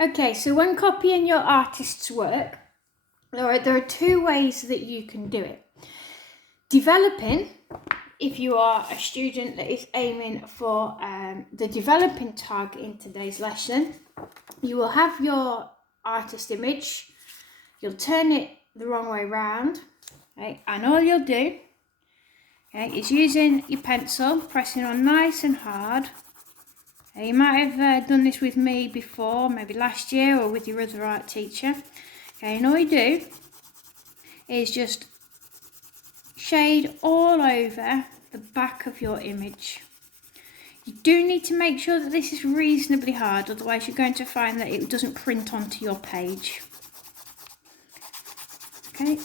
Okay, so when copying your artist's work, there are two ways that you can do it. Developing, if you are a student that is aiming for the developing target in today's lesson, you will have your artist image, you'll turn it the wrong way round, okay, and all you'll do, okay, is using your pencil, pressing on nice and hard. Okay, you might have done this with me before, maybe last year, or with your other art teacher. Okay, and all you do is just shade all over the back of your image. You do need to make sure that this is reasonably hard, otherwise you're going to find that it doesn't print onto your page. Okay.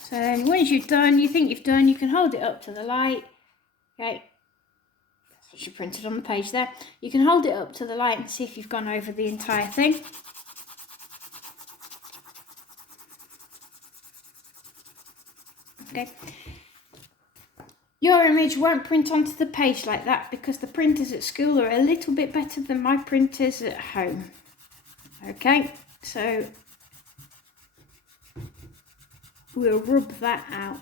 So then once you've done, you think you've done, you can hold it up to the light. Okay. That's what you printed on the page there. You can hold it up to the light and see if you've gone over the entire thing. Okay. Your image won't print onto the page like that because the printers at school are a little bit better than my printers at home. Okay, so we'll rub that out.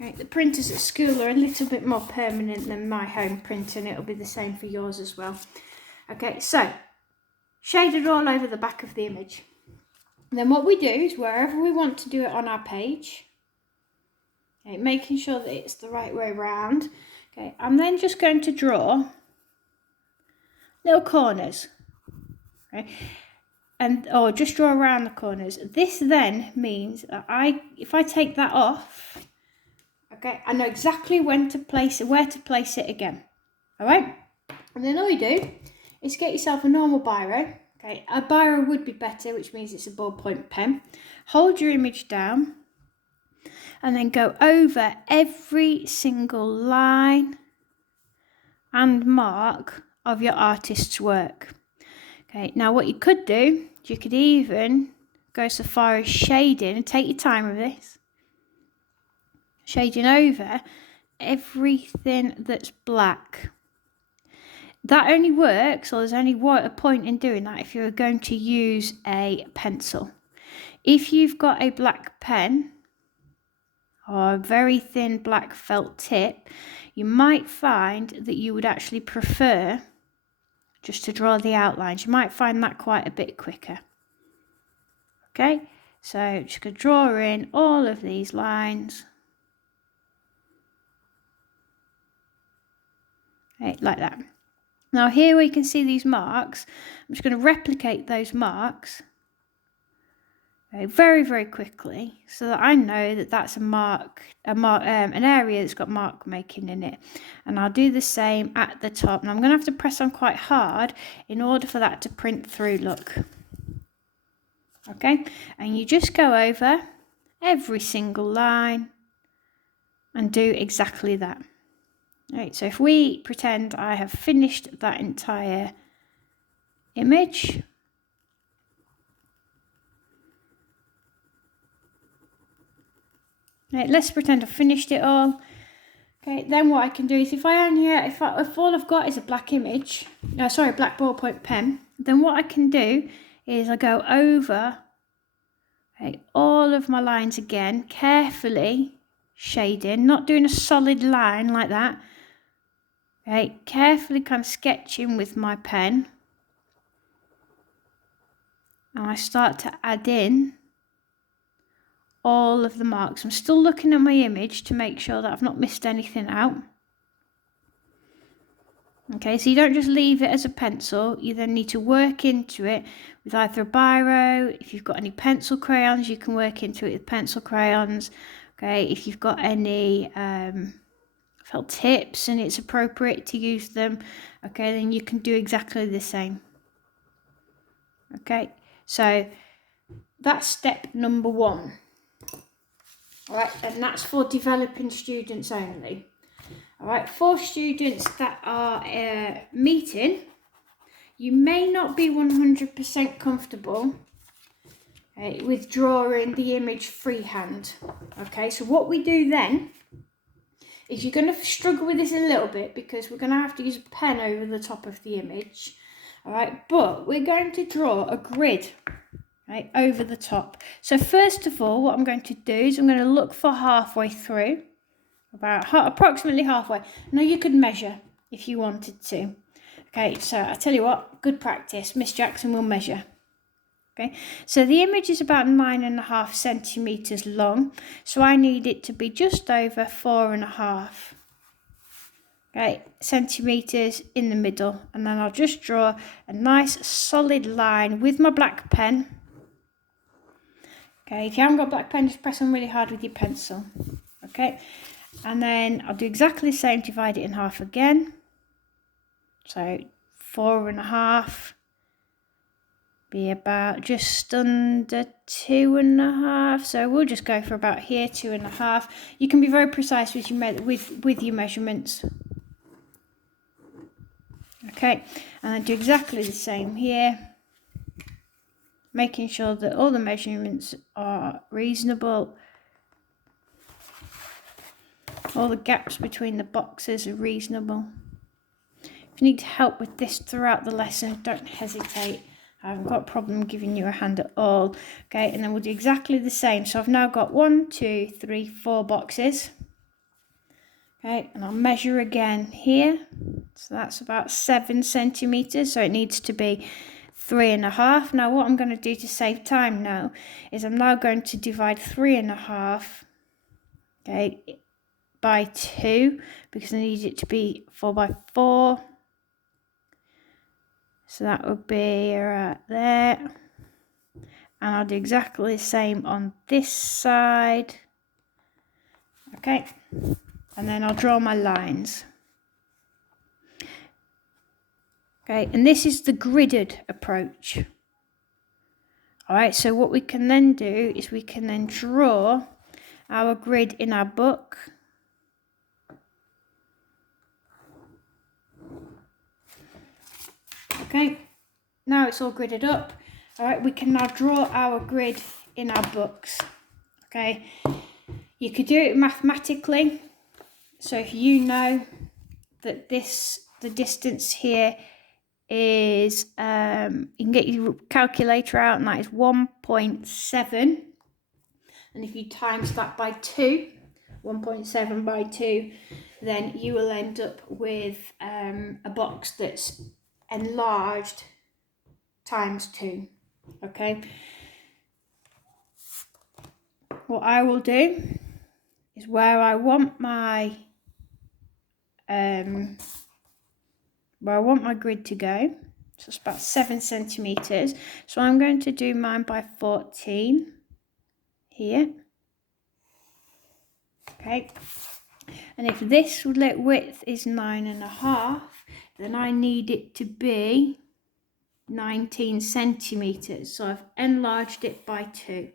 Right, the printers at school are a little bit more permanent than my home printer, and it'll be the same for yours as well. Okay, so shaded all over the back of the image. And then what we do is wherever we want to do it on our page, okay, making sure that it's the right way round. Okay, I'm then just going to draw little corners. Okay, or just draw around the corners. This then means that if I take that off, okay, I know exactly where to place it again. All right, and then all you do is get yourself a normal biro. Okay, a biro would be better, which means it's a ballpoint pen. Hold your image down, and then go over every single line and mark of your artist's work. Okay, now what you could do, you could even go so far as shading, and take your time with this, shading over everything that's black. That only works, or there's only a point in doing that, if you're going to use a pencil. If you've got a black pen or a very thin black felt tip, you might find that you would actually prefer just to draw the outlines. You might find that quite a bit quicker. Okay, so just going to draw in all of these lines. Okay, like that. Now here we can see these marks. I'm just going to replicate those marks very, very quickly, so that I know that that's an area that's got mark making in it. And I'll do the same at the top. And I'm going to have to press on quite hard in order for that to print through, look. Okay, and you just go over every single line and do exactly that. All right, so if we pretend I have finished that entire image, right, let's pretend I've finished it all. Okay, then what I can do is if all I've got is a black image, black ballpoint pen, then what I can do is I go over, okay, all of my lines again, carefully shading, not doing a solid line like that. Okay, carefully kind of sketching with my pen. And I start to add in all of the marks. I'm still looking at my image to make sure that I've not missed anything out. Okay, so you don't just leave it as a pencil, you then need to work into it with either a biro. If you've got any pencil crayons, you can work into it with pencil crayons. Okay, if you've got any felt tips and it's appropriate to use them, okay, then you can do exactly the same. Okay, so that's step number 1. All right, and that's for developing students only. All right, for students that are meeting, you may not be 100% comfortable okay, with drawing the image freehand. Okay, so what we do then is you're going to struggle with this a little bit because we're going to have to use a pen over the top of the image. All right, but we're going to draw a grid, right, over the top. So first of all, what I'm going to do is I'm going to look for halfway through, approximately halfway. Now you could measure if you wanted to. Okay, so I tell you what, good practice. Miss Jackson will measure. Okay, so the image is about 9.5 centimeters long, so I need it to be just over 4.5 centimeters in the middle, and then I'll just draw a nice solid line with my black pen. Okay, if you haven't got a black pen, just press on really hard with your pencil. Okay, and then I'll do exactly the same, divide it in half again. So 4.5 be about just under 2.5. So we'll just go for about here, 2.5. You can be very precise with your measurements. Okay, and then do exactly the same here, making sure that all the measurements are reasonable. All the gaps between the boxes are reasonable. If you need help with this throughout the lesson, don't hesitate. I haven't got a problem giving you a hand at all. Okay, and then we'll do exactly the same. So I've now got 1, 2, 3, 4 boxes. Okay, and I'll measure again here. So that's about 7 centimeters. So it needs to be 3.5. Now what I'm going to do to save time now is I'm now going to divide 3.5, okay, by 2, because I need it to be 4 by 4. So that would be right there. And I'll do exactly the same on this side. Okay, and then I'll draw my lines. Okay, and this is the gridded approach. All right, so what we can then do is we can then draw our grid in our book. Okay, now it's all gridded up. All right, we can now draw our grid in our books. Okay, you could do it mathematically. So if you know that the distance here is, you can get your calculator out, and that is 1.7. And if you times that by 2, 1.7 by 2, then you will end up with a box that's enlarged times 2. Okay, what I will do is where I want my grid to go, so it's about 7 centimeters, so I'm going to do mine by 14 here. Okay, and if this width is 9.5, then I need it to be 19 centimeters, so I've enlarged it by 2.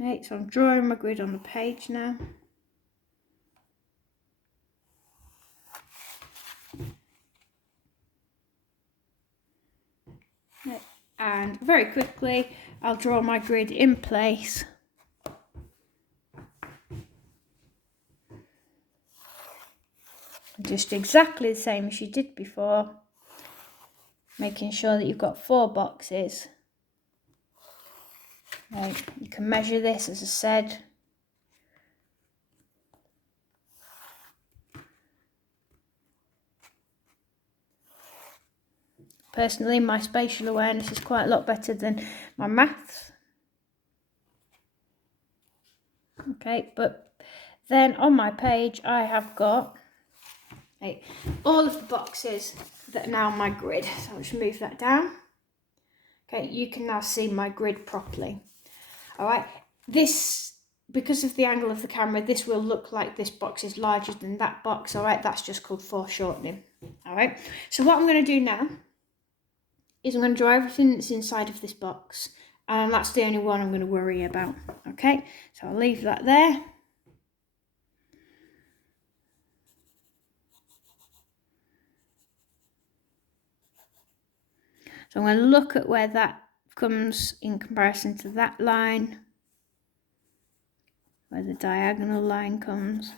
Okay, so I'm drawing my grid on the page now. Okay, and very quickly I'll draw my grid in place. Just exactly the same as you did before, making sure that you've got 4 boxes. Right, you can measure this, as I said. Personally, my spatial awareness is quite a lot better than my maths. Okay, but then on my page I have got all of the boxes that are now on my grid. So I'll just move that down. Okay, you can now see my grid properly. All right, this, because of the angle of the camera, this will look like this box is larger than that box. All right, that's just called foreshortening. All right, so what I'm going to do now is I'm going to draw everything that's inside of this box, and that's the only one I'm going to worry about. Okay, so I'll leave that there. So I'm going to look at where that comes in comparison to that line, where the diagonal line comes.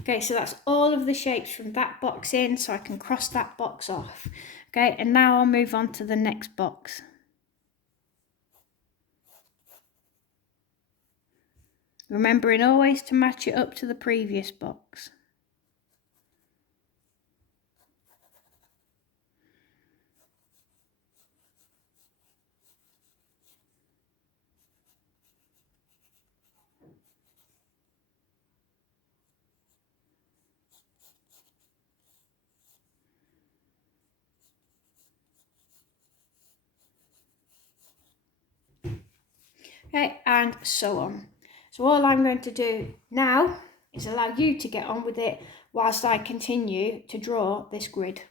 Okay, so that's all of the shapes from that box in, so I can cross that box off. Okay, and now I'll move on to the next box. Remembering always to match it up to the previous box. Okay, and so on. So all I'm going to do now is allow you to get on with it whilst I continue to draw this grid.